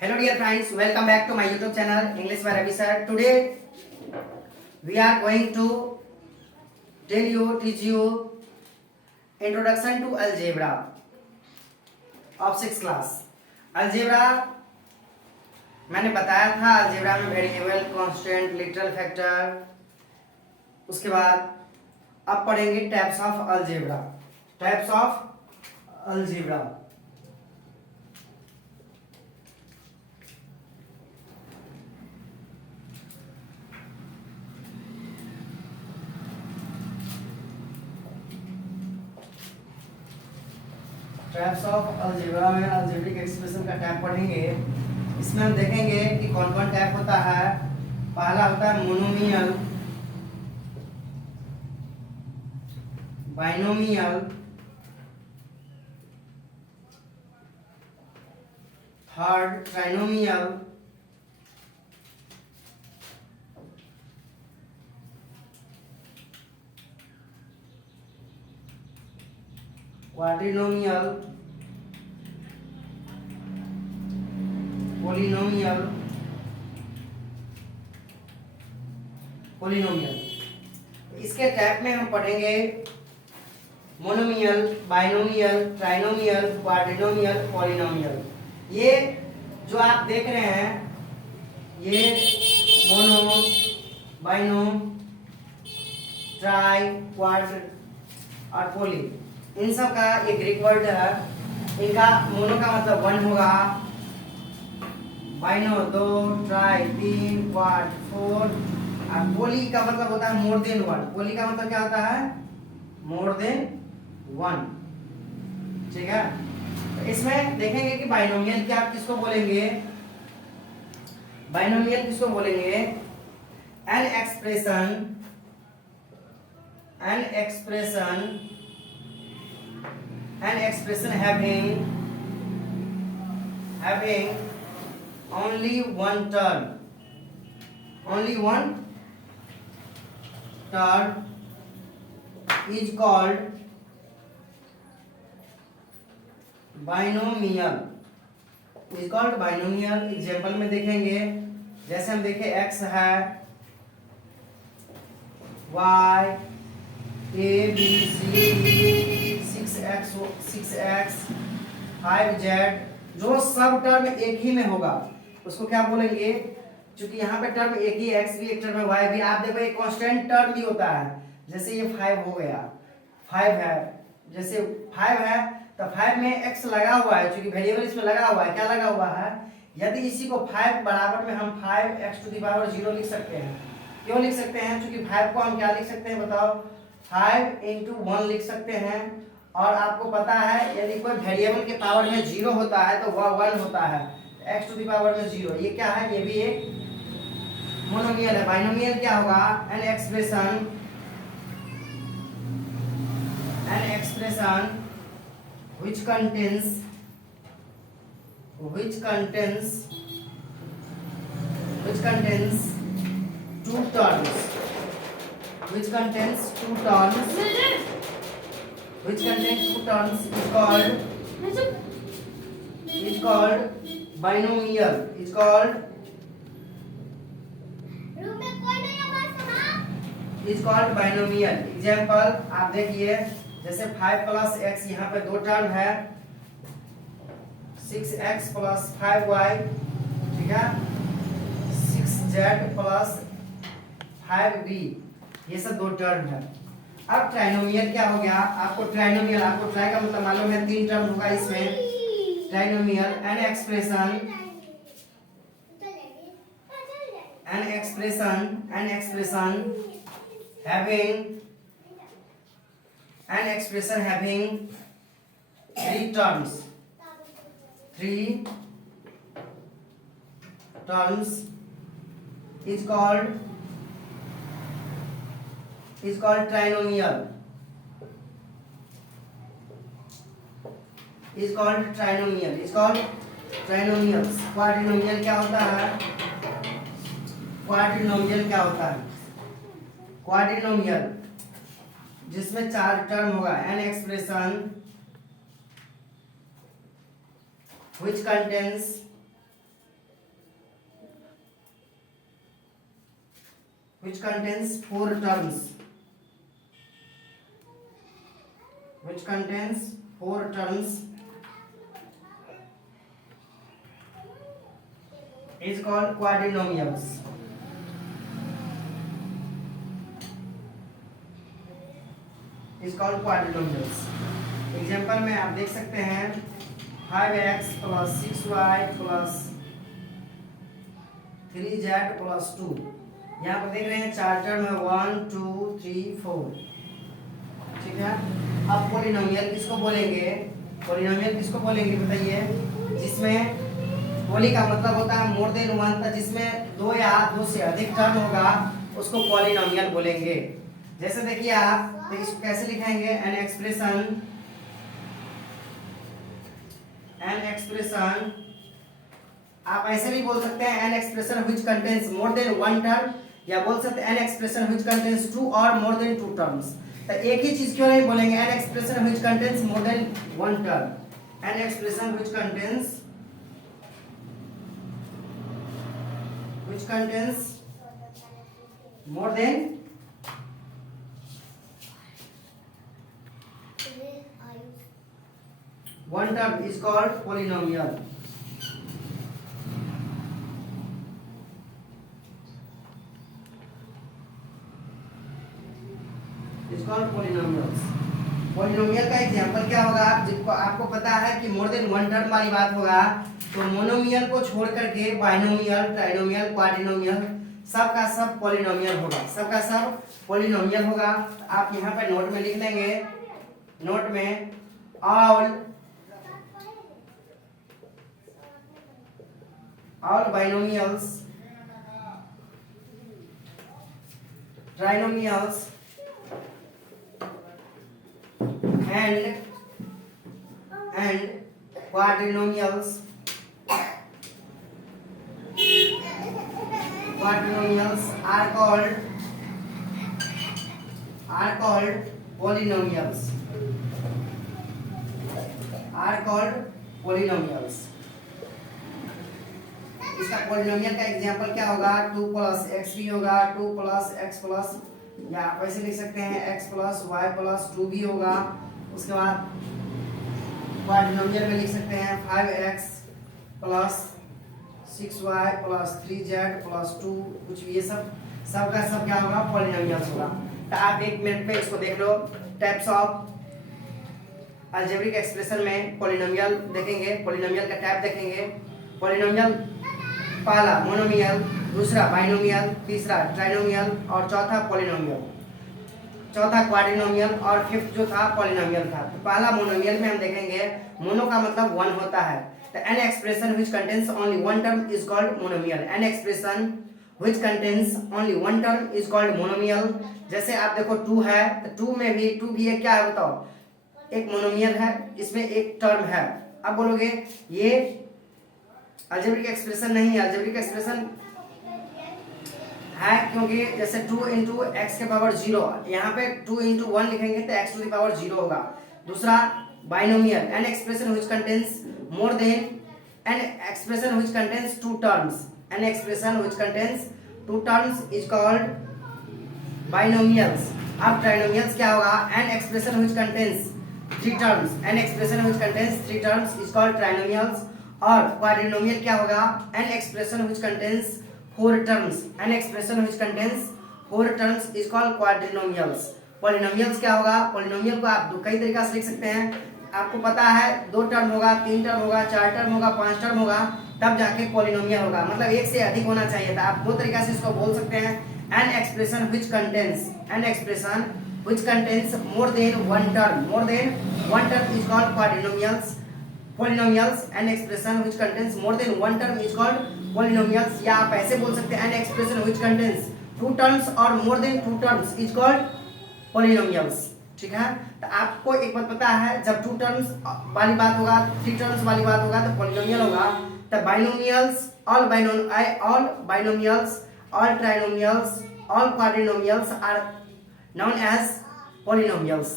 Hello dear friends, welcome back to my YouTube channel English by Ravi sir. Today we are going to teach you introduction to algebra of 6th class. Algebra मैंने बताया था, algebra में variable, constant, literal factor, उसके बाद अब पढ़ेंगे types of algebra. Types of algebra. Types of algebra में algebraic expression का टाइप पढ़ेंगे. इसमें हम देखेंगे कि कौन कौन टाइप होता है. पहला होता है monomial, binomial, third trinomial, quadrinomial, polynomial. इसके टाइप में हम पढ़ेंगे monomial, binomial, trinomial, quadrinomial, polynomial. ये जो आप देख रहे हैं ये मोनो, बाइनो, ट्राई, क्वाड्र और पोली, इन सब का एक ग्रीक वर्ड है. इनका मोनो का मतलब 1 होगा, बाइनो 2, ट्राई 3, क्वाड 4 और पोली का मतलब होता है मोर देन 1. पोली का मतलब क्या होता है? More than 1. ठीक है. तो इसमें देखेंगे कि बाइनोमियल क्या किसको बोलेंगे. बाइनोमियल किसको बोलेंगे? An expression having only one term is called binomial. Example में देखेंगे, जैसे हम देखें x है, y, a b c, 6x 5z, जो सब टर्म एक ही में होगा उसको क्या बोलेंगे? क्योंकि यहाँ पे टर्म एक ही, x भी एक टर्म है, y भी. आप देखो एक कांस्टेंट टर्म भी होता है. जैसे ये 5 हो गया, 5 है, जैसे 5 है तो 5 में x लगा हुआ है, क्योंकि वेरिएबल इसमें लगा हुआ है. क्या लगा हुआ है? यदि इसी को 5 बराबर में हम 5x⁴ लिख सकते हैं. क्यों लिख सकते हैं? क्योंकि 5 को हम क्या लिख सकते हैं बताओ? 5 × 1 लिख सकते हैं. और आपको पता है यदि कोई वेरिएबल के पावर में 0 होता है तो वह 1 होता है. x⁴ 0, ये क्या है? ये भी एक मोनोमियल है. बाइनोमियल क्या होगा? An expression which contains two terms is called binomial. Example आप देखिए, जैसे 5 + x, यहाँ पे 2 टर्म है, 6x + 5y, ठीक है, 6z + 5b, ये सब 2 टर्म है. अब ट्राइनोमियल क्या हो गया? आपको ट्राई का मतलब मालूम है, 3 टर्म होगा इसमें. Trinomial an expression having 3 terms is called trinomial. क्वाड्रिनोमियल क्या होता है? क्वाड्रिनोमियल जिसमें 4 टर्म होगा. An expression which contains which contains four terms, which contains four terms is called quadrinomials, is called quadrinomials. Example में आप देख सकते हैं 5x plus 6y plus 3z plus 2। यहाँ पर देख रहे हैं चार टर्म है 1 2 3 4। ठीक है, अब पॉलिनोमियल किसको बोलेंगे? पॉलिनोमियल किसको बोलेंगे बताइए? जिसमें पॉली का मतलब होता है मोर देन वन, जिसमें दो या दो से अधिक टर्म होगा उसको पॉलिनोमियल बोलेंगे। जैसे देखिए आप, तो इसको कैसे लिखेंगे? एन एक्सप्रेशन आप ऐसे भी बोल सकते हैं an expression which contains more than one term, या बोल सकते हैं an expression which contains two और मोर देन टू टर्म्स। तो एक ही चीज क्यों नहीं बोलेंगे? An expression which contains more than one term, an expression which contains more than one term is called polynomial. Is called polynomials. Polynomial का example क्या होगा? जिसको आपको पता है कि मोर देन वन टर्म वाली बात होगा, तो मोनोमियल को छोड़ करके बाइनोमियल, ट्राइनोमियल, क्वाड्रिनोमियल सब का सब पॉलिनोमियल होगा, सब का सब पॉलिनोमियल होगा। आप यहाँ पे नोट में लिख लेंगे, नोट में all binomials, trinomials and quadrinomials are called polynomials, इसका पॉलिनोमियल का एग्जांपल क्या होगा? 2 + x भी होगा, 2 + x प्लस, या आप ऐसे लिख सकते हैं x + y + 2 भी होगा। उसके बाद क्वाड्रिनोमियल में लिख सकते हैं 5x + 6y + 3z + 2, कुछ भी, ये सब का सब क्या होगा? पॉलिनोमियल्स होगा। तो आप एक मिनट में इसको देख लो। टाइप्स ऑफ अलजेब्रिक एक्सप्रेशन में पॉलिनोमियल देखेंगे, पॉलिनोमियल का टाइप देखेंगे। पॉलिनोमियल पहला मोनोमियल, दूसरा बाइनोमियल, तीसरा ट्राइनोमियल और चौथा पॉलिनोमियल, चौथा क्वाड्रिनोमियल और फिफ्थ जो था पॉलिनोमियल था। तो पहला मोनोमियल में हम देखेंगे, मोनो का मतलब वन होता है। तो an expression which contains only one term is called monomial. An expression which contains only one term is called monomial. जैसे आप देखो 2 है, तो 2 में भी 2 भी एक क्या है बताओ? एक मोनोमियल है, इसमें एक टर्म है। अब बोलोगे ये अलजेब्रिक एक्सप्रेशन नहीं है, अलजेब्रिक एक्सप्रेशन है क्योंकि जैसे 2 × x⁻0, यहाँ पे 2 × 1 लिखेंगे तो x⁻0 होगा। दूसरा binomial, an expression which contains more than, an expression which contains 2 terms, an expression which contains 2 terms is called binomials. अब ट्राइनोमियल्स क्या होगा? An expression which contains 3 terms, an expression which contains 3 terms is called trinomials. और क्वाड्रिनोमियल क्या होगा? An expression which contains 4 terms, an expression which contains 4 terms is called quadrinomials. Polynomials क्या होगा? Polynomial को आप कई तरीका से लिख सकते हैं। आपको पता है 2 टर्म होगा, 3 टर्म होगा, 4 टर्म होगा, 5 टर्म होगा, तब जाके पॉलिनोमियल होगा, मतलब एक से अधिक होना चाहिए था। आप 2 तरीका से इसको बोल सकते हैं। an expression which contains more than one term is called quadrinomials. Polynomials, an expression which contains more than one term is called polynomials। या आप ऐसे बोल सकते हैं an expression which contains 2 terms or more than 2 terms is called polynomials। ठीक है, तो आपको एक बात पता है, जब 2 terms वाली बात होगा, 3 terms वाली बात होगा तो polynomial होगा। तो binomials, all binomials, all trinomials, all quadrinomials are known as polynomials।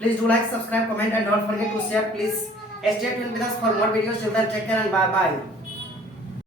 Please do like, subscribe, comment and don't forget to share. Please stay tuned with us for more videos. Till then, take care and bye bye.